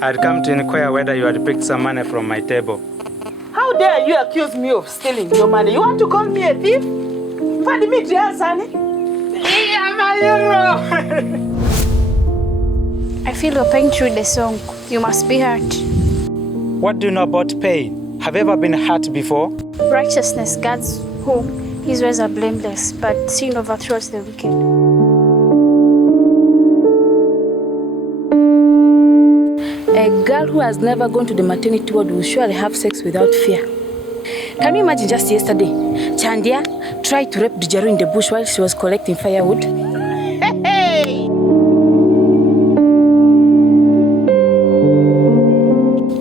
I'd come to inquire whether you had picked some money from my table. How dare you accuse me of stealing your money? You want to call me a thief? Pardon me, dear Sani. I feel you're paying through the song. You must be hurt. What do you know about pain? Have you ever been hurt before? Righteousness guards home. His ways are blameless, but sin overthrows the wicked. A girl who has never gone to the maternity ward will surely have sex without fear. Can you imagine just yesterday, CANDIA tried to rape Dijaru in the bush while she was collecting firewood? Hey!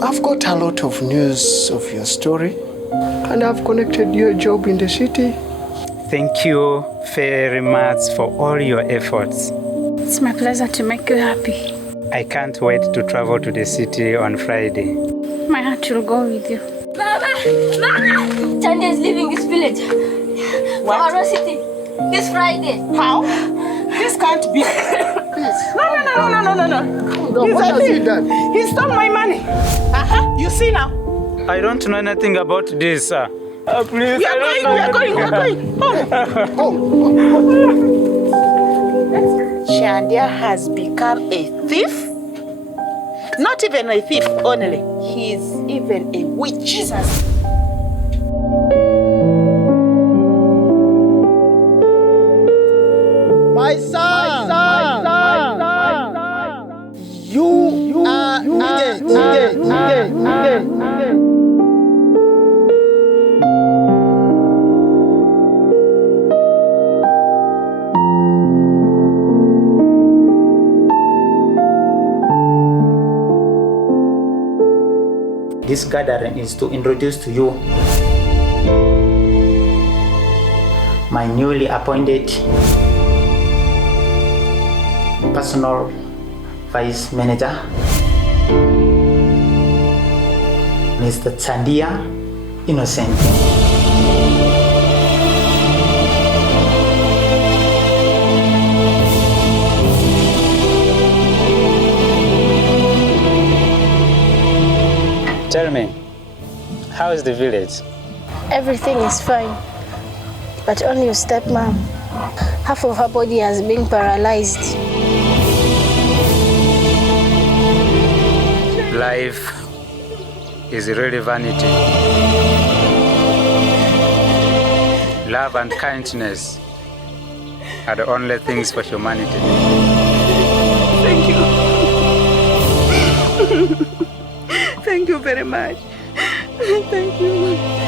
I've got a lot of news of your story, and I've connected your job in the city. Thank you very much for all your efforts. It's my pleasure to make you happy. I can't wait to travel to the city on Friday. My heart will go with you. Mama! Mama! CANDIA is leaving this village. What? For our city. This Friday. How? This can't be. Please. No. He's What a has he thief. done? He stole my money. You see now? I don't know anything about this, sir. Please. We are going. CANDIA has become a thief. Not even a thief only. He is even a witch. Jesus. My son. You are This gathering is to introduce to you my newly appointed personal vice manager, Mr. CANDIA Innocent. Tell me, how is the village? Everything is fine, but only your stepmom. Half of her body has been paralyzed. Life is really vanity. Love and kindness are the only things for humanity. Thank you. Thank you very much. Thank you.